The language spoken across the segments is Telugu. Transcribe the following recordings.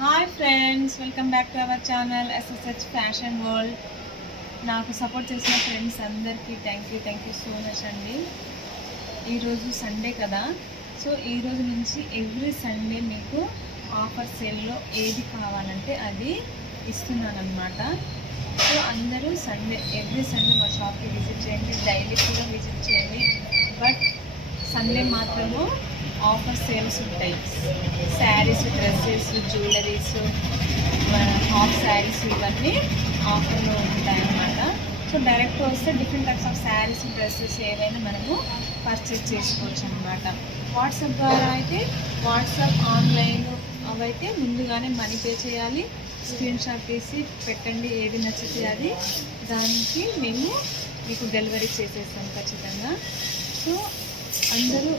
Hi friends, welcome back to our channel SSH fashion world. నాకు సపోర్ట్ చేసిన ఫ్రెండ్స్ అందరికీ థ్యాంక్ యూ సో మచ్ అండి. ఈరోజు సండే కదా, సో ఈరోజు నుంచి ఎవ్రీ సండే మీకు ఆఫర్ సేల్లో ఏది కావాలంటే అది ఇస్తున్నాను అనమాట. సో అందరూ ఎవ్రీ సండే మా షాప్కి విజిట్ చేయండి, డైలీ కూడా విజిట్ చేయండి. బట్ సండే మాత్రము ఆఫర్ సేల్స్ ఉంటాయి. Saris, dresses, jewelleries, half saris ఇవన్నీ ఆఫర్లో ఉంటాయన్నమాట. సో డైరెక్ట్ వస్తే different types of saris, dresses ఏవైనా మనము పర్చేజ్ చేసుకోవచ్చు అనమాట. వాట్సాప్ ద్వారా అయితే వాట్సాప్, ఆన్లైన్ అవైతే ముందుగానే మనీ పే చేయాలి. స్క్రీన్ షాట్ తీసి పెట్టండి, ఏది నచ్చితే అది దానికి మేము మీకు డెలివరీ చేసేస్తాం ఖచ్చితంగా. సో అందరూ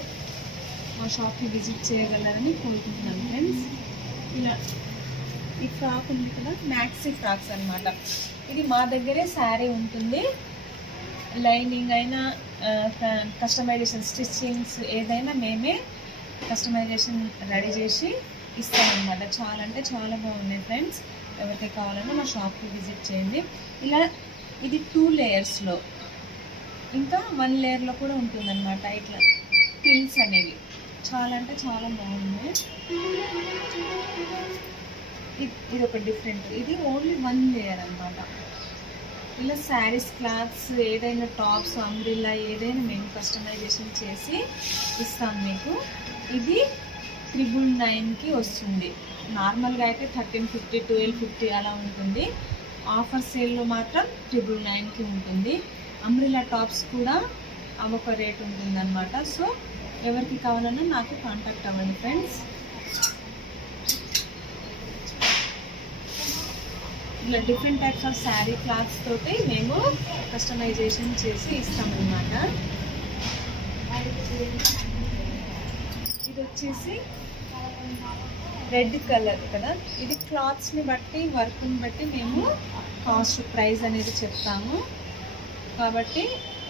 మా షాప్కి విజిట్ చేయగలరని కోరుకుంటున్నాను ఫ్రెండ్స్. ఇలా ఈ ఫ్రాక్ ఉంది కదా, మ్యాక్సీ ఫ్రాక్స్ అనమాట. ఇది మా దగ్గరే శారీ ఉంటుంది. లైనింగ్ అయినా కస్టమైజేషన్, స్టిచ్చింగ్స్ ఏదైనా మేమే కస్టమైజేషన్ రెడీ చేసి ఇస్తామన్నమాట. చాలా అంటే చాలా బాగున్నాయి ఫ్రెండ్స్. ఎవరికి కావాలన్నా మా షాప్కి విజిట్ చేయండి. ఇలా ఇది 2 లేయర్స్లో, ఇంకా 1 లేయర్లో కూడా ఉంటుందన్నమాట. ఇట్లా ప్రింట్స్ అనేవి చాలా అంటే చాలా బాగుంది. ఇది ఒక డిఫరెంట్, ఇది ఓన్లీ 1 లేయర్ అనమాట. ఇలా శారీస్, క్లాత్స్ ఏదైనా, టాప్స్, అంబ్రిల్లా ఏదైనా మేము కస్టమైజేషన్ చేసి ఇస్తాం మీకు. ఇది 999కి వస్తుంది. నార్మల్గా అయితే 1350, 1250 అలా ఉంటుంది. ఆఫర్ సేల్లో మాత్రం 999కి ఉంటుంది. అంబ్రిల్లా టాప్స్ కూడా అవొక రేట్ ఉంటుంది అనమాట. సో ఎవరికి కావాలన్నా నాకు కాంటాక్ట్ అవ్వండి ఫ్రెండ్స్. ఇలా different types of sari clothes తోటి మేము కస్టమైజేషన్ చేసి ఇస్తామన్నమాట. ఇది వచ్చేసి రెడ్ కలర్ కదా, ఇది క్లాత్స్ని బట్టి, వర్క్ని బట్టి మేము కాస్ట్ ప్రైస్ అనేది చెప్తాము. కాబట్టి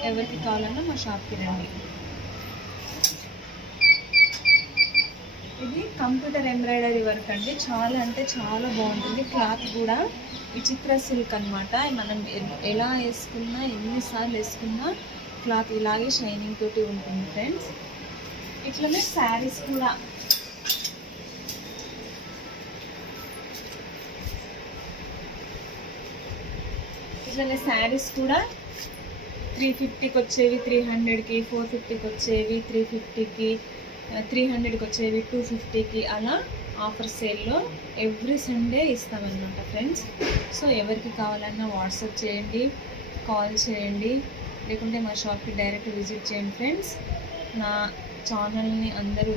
ఎవరికి కావాలన్నా మా షాప్కి రండి. ఇది కంప్యూటర్ ఎంబ్రాయిడరీ వర్క్ అండి. చాలా అంటే చాలా బాగుంటుంది. క్లాత్ కూడా విచిత్ర సిల్క్ అనమాట. మనం ఎలా వేసుకున్నా, ఎన్నిసార్లు వేసుకున్నా క్లాత్ ఇలాగే షైనింగ్ తోటి ఉంటుంది ఫ్రెండ్స్. ఇట్లనే శారీస్ కూడా శారీస్ కూడా 350కి వచ్చేవి, 300కి, 450కి వచ్చేవి, 350కి, 300కి వచ్చేవి, 250కి అలా ఆఫర్ సేల్లో ఎవ్రీ సండే ఇస్తామన్నమాట ఫ్రెండ్స్. సో ఎవరికి కావాలన్నా వాట్సాప్ చేయండి, కాల్ చేయండి, లేకుంటే మా షాప్కి డైరెక్ట్ విజిట్ చేయండి ఫ్రెండ్స్. నా ఛానల్ని అందరూ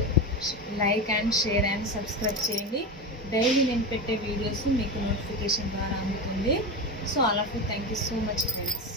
like and share and subscribe చేయండి. డైలీ నేను పెట్టే వీడియోస్ మీకు నోటిఫికేషన్ ద్వారా అందుతుంది. So all of you thank you so much friends.